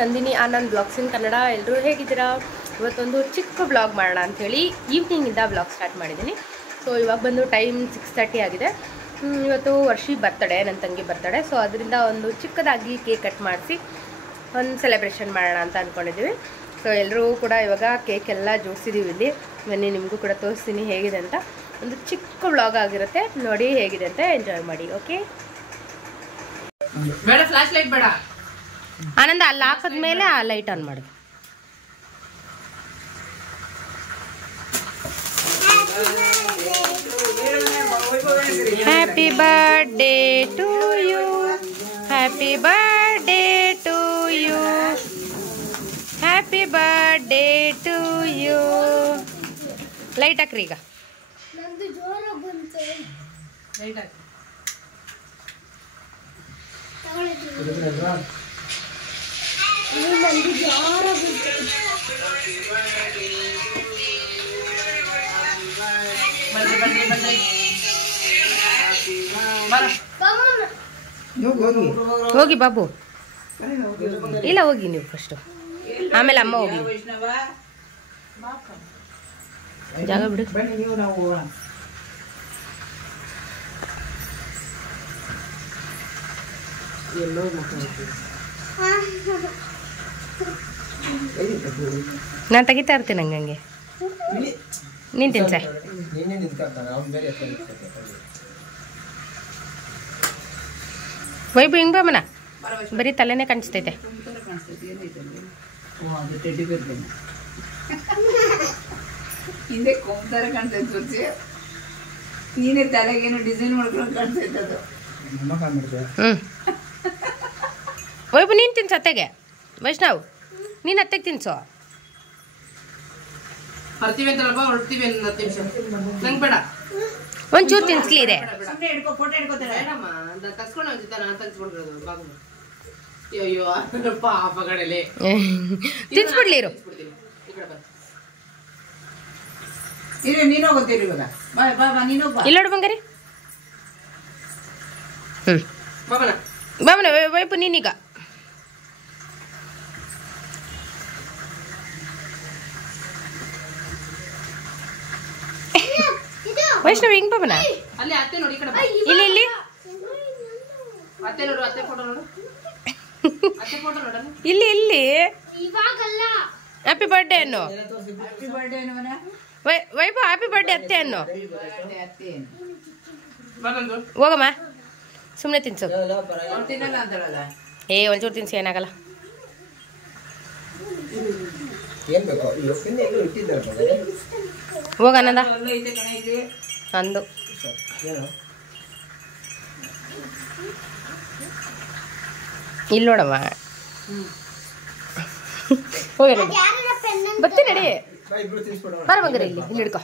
Nandini Anand blogs ಇನ್ ಕನ್ನಡ. ಎಲ್ಲರೂ ಹೇಗಿದ್ದೀರಾ? ಇವತ್ತೊಂದು ಚಿಕ್ಕ ಬ್ಲಾಗ್ ಮಾಡೋಣ ಅಂಥೇಳಿ ಈವ್ನಿಂಗಿಂದ ಬ್ಲಾಗ್ ಸ್ಟಾರ್ಟ್ ಮಾಡಿದ್ದೀನಿ. ಸೊ ಇವಾಗ ಬಂದು ಟೈಮ್ 6:30 ಆಗಿದೆ. ಇವತ್ತು ವರ್ಷಿ ಬರ್ತಡೇ, ನನ್ನ ತಂಗಿ ಬರ್ತಡೇ. ಸೊ ಅದರಿಂದ ಒಂದು ಚಿಕ್ಕದಾಗಿ ಕೇಕ್ ಕಟ್ ಮಾಡಿಸಿ ಒಂದು ಸೆಲೆಬ್ರೇಷನ್ ಮಾಡೋಣ ಅಂತ ಅಂದ್ಕೊಂಡಿದ್ದೀವಿ. ಸೊ ಎಲ್ಲರೂ ಕೂಡ ಇವಾಗ ಕೇಕ್ ಎಲ್ಲ ಜೋಡಿಸಿದ್ದೀವಿ ಇಲ್ಲಿ. ಬನ್ನಿ ನಿಮಗೂ ಕೂಡ ತೋರಿಸ್ತೀನಿ ಹೇಗಿದೆ ಅಂತ. ಒಂದು ಚಿಕ್ಕ ಬ್ಲಾಗ್ ಆಗಿರುತ್ತೆ, ನೋಡಿ ಹೇಗಿದೆ ಅಂತ ಎಂಜಾಯ್ ಮಾಡಿ. ಓಕೆ, ಬೇಡ ಫ್ಲಾಶ್ ಲೈಟ್ ಬೇಡ. ಆನಂದ ಅಲ್ಲಿ ಹಾಕಿದ್ಮೇಲೆ ಆ ಲೈಟ್ ಆನ್ ಮಾಡಿ. Happy birthday to you, happy birthday to you, happy birthday to you. Light ಹಾಕ್ರಿ ಈಗ. ಲೈಟ್ ಹಾಕಿ. ಹೋಗಿ ಬಾಬು. ಇಲ್ಲ ಹೋಗಿ ನೀವು ಫಸ್ಟ್, ಆಮೇಲೆ ಅಮ್ಮ ಹೋಗಿ. ಜಾಗ ಬಿಡು. ನಾನು ತೆಗಿತಾ ಇರ್ತೀನಿ ಹಂಗಂಗೆ. ನಿಂತೀನಿ ಸರ್. ವೈಬು ಹಿಂಗ್ ಬಾಮನ, ಬರೀ ತಲೆನೇ ಕಾಣಿಸ್ತೈತೆ. ಹಿಂದೆ ಕೊಂಬರ ಕಾಣಿಸ್ತೈತೆ, ನೀನೇ ತಲೆಗೇನು ಡಿಸೈನ್ ಮಾಡ್ಕೊಂಡು ಕಾಣಿಸ್ತೈತೆ ಅದು. ವೈಬು ನೀನು ತಿನ್ಸು ಅತ್ತೆಗೆ. ವೈಷ್ಣವ್ ನೀನು ಅತ್ತೆಗೆ ತಿನ್ಸು. ಬರ್ತೀವಿ ಅಂತಲ್ಲಪ್ಪ, ಹೊರಡ್ತೀವಿ ಅಂತ 10 ನಿಮಿಷ. ನಂಗೆ ಬೇಡ, ಒಂಚೂರು ತಿನ್ಸ್ಲಿ ಇದೆ. ಫೋಟೋ ಹಿಡ್ಕೋತಾರೆ ತಗ್ಸ್ಕೊಂಡು ಒಂದಿತ್ತ, ನಾನು ತಗ್ಸ್ಕೊಂಡಿರೋದು ಬಾಬು. ಅಯ್ಯೋ ಪಾಪ ಕಡೆಲೆ ತಿನ್ಸ್ಬಿಡ್ಲಿ ಇರು. ನೀನು ಹೋಗ್ತೀರಿ ಇವಾಗ. ಬಾಯ್ ಬಾ ಬಾ, ನೀನು ಬಾ. ಇಲ್ಲ ನೋಡು ಬಂಗಾರಿ. ಬಾಬನ ಬಾಮನ ವೈಪು ನೀನೀಗ. ವೈಷ್ಣವ್ ಹಿಂಗ್ ಬಾಬನ. ಅಲ್ಲಿ ಅತ್ತೆ ನೋಡಿ, ಈ ಕಡೆ ಇಲ್ಲಿ ಇಲ್ಲಿ ಅತ್ತೆ ನೋಡು, ಅತ್ತೆ ಫೋಟೋ ನೋಡು, ಅತ್ತೆ ಫೋಟೋ ನೋಡಲ್ಲ. ಇಲ್ಲಿ ಇಲ್ಲಿ ಹ್ಯಾಪಿ ಬರ್ಡೇ ಅನ್ನು. Happy birthday unknown Vaibhav happy birthday ಅತ್ತೆ ಅನ್ನು. ಅತ್ತೆ ಬಂದು ಹೋಗಮ್ಮ, ಸುಮ್ಮನೆ ತಿನ್ಸು. ತಿನ್ನಲ್ಲ ಅಂತಾಳಲ್ಲ. ಒಂಚೂರು ತಿನ್ಸಿ, ಏನಾಗಲ್ಲ. ಹೋಗ ಆನಂದ ಅಂದು. ಇಲ್ಲಿ ನೋಡಮ್ಮ. ಹೋಗಿ ಬತ್ತಿ ನಡಿ. ಬರ ಬಂಗಾರ, ಇಲ್ಲಿ ಇಲ್ಲಿ ಹಿಡ್ಕೊ.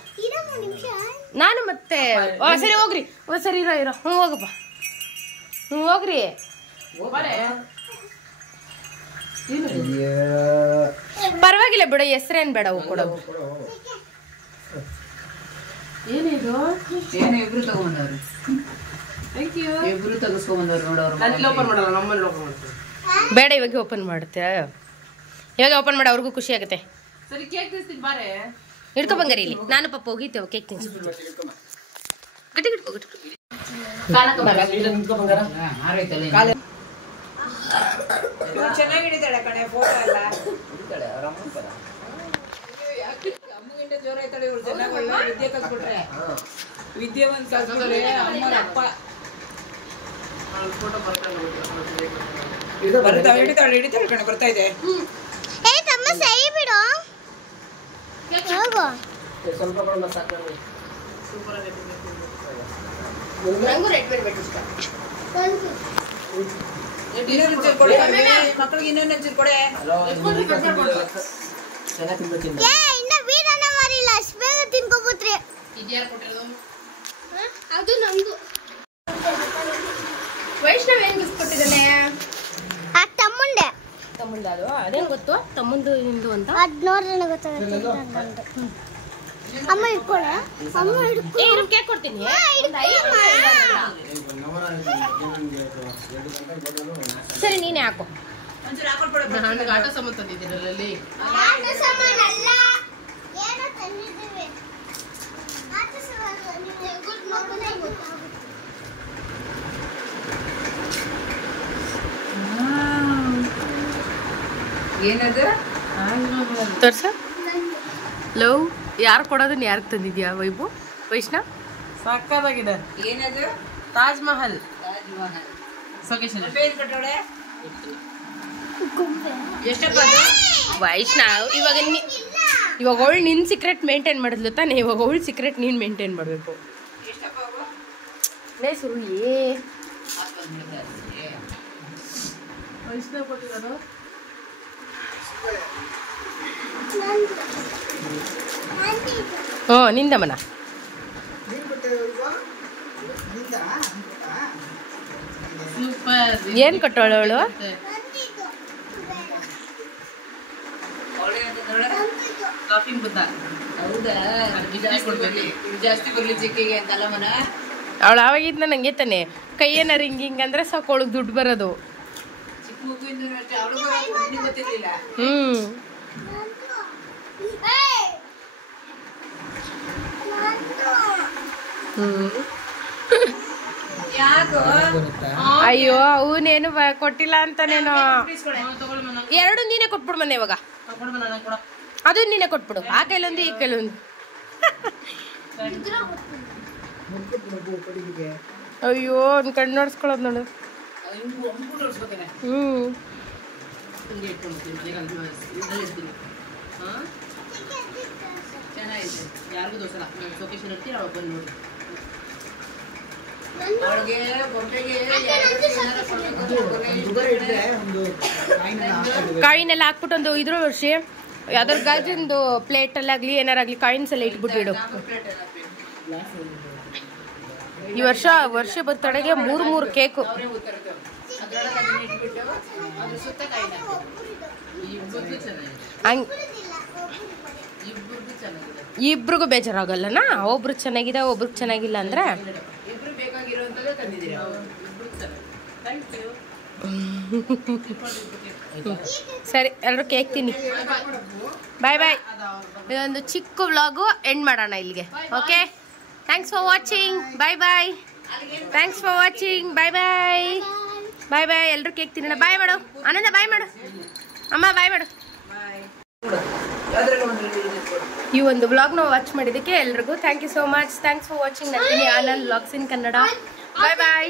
ನಾನು ಮತ್ತೆ ಸರಿ ಹೋಗ್ರಿ. ಸರಿ ಇರೋ ಇರೋ. ಹೋಗಪ್ಪ, ಹೋಗ್ರಿ. ಪರವಾಗಿಲ್ಲ ಬಿಡ, ಹೆಸ್ರೇನ್ ಬೇಡ ಕೊಡೋದು. ಏನಿದು? ಏನು ಇಬ್ರು ತಗೊಂಬಂದವ್ರು, ಇಬ್ರು ತಗಸ್ಕೊಂಬಂದವ್ರು ನೋಡೋರು. ಓಪನ್ ಮಾಡಲ್ಲ, ನಮ್ಮಲ್ಲಿ ಓಪನ್ ಮಾಡ್ತೀವಿ. ಬೇಡ, ಇವಾಗ ಓಪನ್ ಮಾಡ್ತೀರಾ? ಇವಾಗ ಓಪನ್ ಮಾಡಿ ಅವ್ರಿಗೂ ಖುಷಿ ಆಗುತ್ತೆ. ಸರಿ ಕೇಕ್ ತಿನ್ಸ್ತೀನಿ ಬಾರೆ. ಹಿಡ್ಕೊ ಬಂಗಾರಿ ಇಲ್ಲಿ. ನಾನು ಪಪ್ಪ ಹೋಗಿತ್ತೇವೆ ಕೇಕ್ ತಿನ್ಸ್ಬಿಟ್ಟು. ಗಟ್ಟಿ ಹಿಡ್ಕೊ, ಗಟ್ಟಿ ಚೆನ್ನಾಗಿಡಿತಾಳೆ ಕಣೆ ಫೋಟೋ ಎಲ್ಲ. ಅಮ್ಮಗಿಂತ ಜೋರ ಆಯ್ತಾಳೆ ಇವಳು. ಚೆನ್ನಾಗಿ ಒಳ್ಳೆ ವಿದ್ಯೆ ಕಲ್ಸ್ಬಿಟ್ರೆ, ವಿದ್ಯಾವಂತ ಕಲ್ಸ್ಬಿಟ್ರೆ ಅಮ್ಮನ ಅಪ್ಪ. ಫೋಟೋ ಬರ್ತಾವೆ, ಹಿಡಿತಾಳೆ ಕಣೆ, ಬರ್ತಾ ಇದೆ. ಮಕ್ಕಳಿಗೆ ಇನ್ನೊಂದು ಹಂಚಿರ್ ಕೊಡೆ. ವೈಷ್ಣವ್ ಏನ್ ಗಿಫ್ಟ್ ಕೊಟ್ಟಿದ್ದಾನೆ? ತಮ್ಮಂದೆ ಅದು ಅದೇನು ಗೊತ್ತು ತಮ್ಮಂದು ನಿಂದು ಅಂತ ಅದು ನೋಡ್ರೆ ಗೊತ್ತಾಗುತ್ತೆ. ಅಮ್ಮ ಇಟ್ಕೊಳ್ಳೆ, ಅಮ್ಮ ಇಟ್ಕೊ. ಏ ಇರು ಕೇಕ್ ಕೊಡ್ತೀನಿ. ಸರಿ ನೀನೇ ಹಾಕು. ಒಂಚೂರು ಹಾಕೊಳ್ಬಿಡು. ನನಗೆ ಆಟ ಸಾಮಾನು ತಂದಿದ್ದೀರಲ್ಲ ಅಲ್ಲಿ. ಆಟ ಸಾಮಾನು ಅಲ್ಲ, ಏನೋ ತಂದಿದ್ದೀವಿ. ಆಟ ಸಾಮಾನು ನೀವು ಗುಡ್ ನೋಡೋದೇ ಗೊತ್ತಾಗುತ್ತೆ. ಏನದು? ತೋರ್ಸ ಲವ್ ಯಾರು ಕೊಡೋದನ್ನ ಯಾರಿಗೆ ತಂದಿದ್ಯಾ ವೈಭು ವೈಷ್ಣವ್? ಸಕ್ಕದಾಗಿದೆ. ಏನದು? ತಾಜ್ ಮಹಲ್. ತಾಜ್ ಮಹಲ್. ಸೊಕೇಶನ್ ಪೇನ್ ಕಟ್ಟೋಳೆ. ಗುಂಪೆ. ಎಷ್ಟಪ್ಪ ಅದು? ವೈಷ್ಣವ್ ಇವಾಗ ಅವಳು ನಿನ್ನ ಸೀಕ್ರೆಟ್ ಮೇಂಟೈನ್ ಮಾಡಿದ್ಲು ತಾನೆ, ಇವಾಗ ಅವಳು ಸೀಕ್ರೆಟ್ ನೀನು ಮೇಂಟೈನ್ ಮಾಡಬೇಕು. ಎಷ್ಟಪ್ಪ ಅವು? ಲೇ ಸುರುಳಿ ವೈಷ್ಣವ್ ಕೊಟ್ಟಿರೋದು. ಹ್ಞೂ ನಿಂದಮ್ಮನ. ಸೂಪರ್. ಏನು ಕೊಟ್ಟವಳು ಅವಳು? ಅವಳೆ ಅಂತ ನೋಡು. ಲಾಫಿಂಗ್ ಬುದ್ಧ. ಹೌದಾ? ಇದು ಜಾಸ್ತಿ ಬರ್ಲಿ ಚಿಕ್ಕಿಗೆ ಅಂತಲ್ಲ ಮನ. ಅವಳು ಆವಾಗಿದ್ದ ನಂಗೆ ತಾನೆ ಕೈಯೇನ ರಿಂಗಿಂಗ್ ಅಂದ್ರೆ ಸಾಕು ಅವಳಿಗೆ ದುಡ್ಡು ಬರೋದು. ಚಿಕ್ಕ ಮಗುವಿಂದ ಅಷ್ಟೇ ಅವಳಿಗೂ ಗೊತ್ತಿರ್ಲಿಲ್ಲ. ಯಾಕೋ? ಅಯ್ಯೋ ಅವನೇನು ಕೊಟ್ಟಿಲ್ಲ ಅಂತಾನೇನೋ. ಎರಡು ನೀನೇ ಕೊಟ್ಬಿಡು ಮನೆ ಇವಾಗ. ಅದು ನೀನೇ ಕೊಟ್ಬಿಡು. ಆ ಕೈಲೊಂದು ಈ ಕೈಲೊಂದು. ಅಯ್ಯೋ ಒಂದು ಕಣ್ಣು ನೋಡ್ಸ್ಕೊಳ್ಳೋದು ನೋಡು. ಚೆನ್ನಾಗಿದೆ. ಯಾರಿಗೂ ದೋಸೆ ಲೊಕೇಶನ್ ಇರ್ತೀವಿ ಅವಾಗ ಬಂದು ನೋಡಿ. ಅವಳಿಗೆ ಬೊಟ್ಟೆಗೆ ಕಾಯಿನೆಲ್ಲ ಹಾಕ್ಬಿಟ್ಟು ಒಂದು ಇದ್ರ ವರ್ಷ ಯಾವ್ದಾದ್ರು ಗಾಜಿಂದು ಪ್ಲೇಟಲ್ಲಾಗಲಿ ಏನಾರಾಗಲಿ ಕಾಯಿನ್ಸ್ ಎಲ್ಲ ಇಟ್ಬಿಟ್ಟಿಡು. ಈ ವರ್ಷ ಬರ್ತಡೆಗೆ 3 ಕೇಕು. ಇಬ್ರಿಗೂ ಬೇಜಾರಾಗಲ್ಲನಾ? ಒಬ್ರು ಚೆನ್ನಾಗಿದೆ ಒಬ್ರಿಗೆ ಚೆನ್ನಾಗಿಲ್ಲ ಅಂದ್ರೆ. ಸರಿ ಎಲ್ಲರೂ ಕೇಕ್ ತಿನ್ನಿ. ಬಾಯ್ ಬಾಯ್. ಇದೊಂದು ಚಿಕ್ಕ ವ್ಲಾಗು ಎಂಡ್ ಮಾಡೋಣ ಇಲ್ಲಿಗೆ. Okay, thanks for watching. Bye bye. Thanks for watching. Bye bye. Bye bye. ಎಲ್ಲರೂ ಕೇಕ್ ತಿನ್ನೋಣ. ಬಾಯ್ ಮಾಡು ಆನಂದ. ಬಾಯ್ ಮಾಡು ಅಮ್ಮ. ಬಾಯ್ ಮಾಡು. ಈ ಒಂದು ವ್ಲಾಗ್ನ ವಾಚ್ ಮಾಡಿದ್ದಕ್ಕೆ ಎಲ್ರಿಗೂ thank you so much. Thanks for watching Nandini Anand vlogs in Kannada. Bye bye.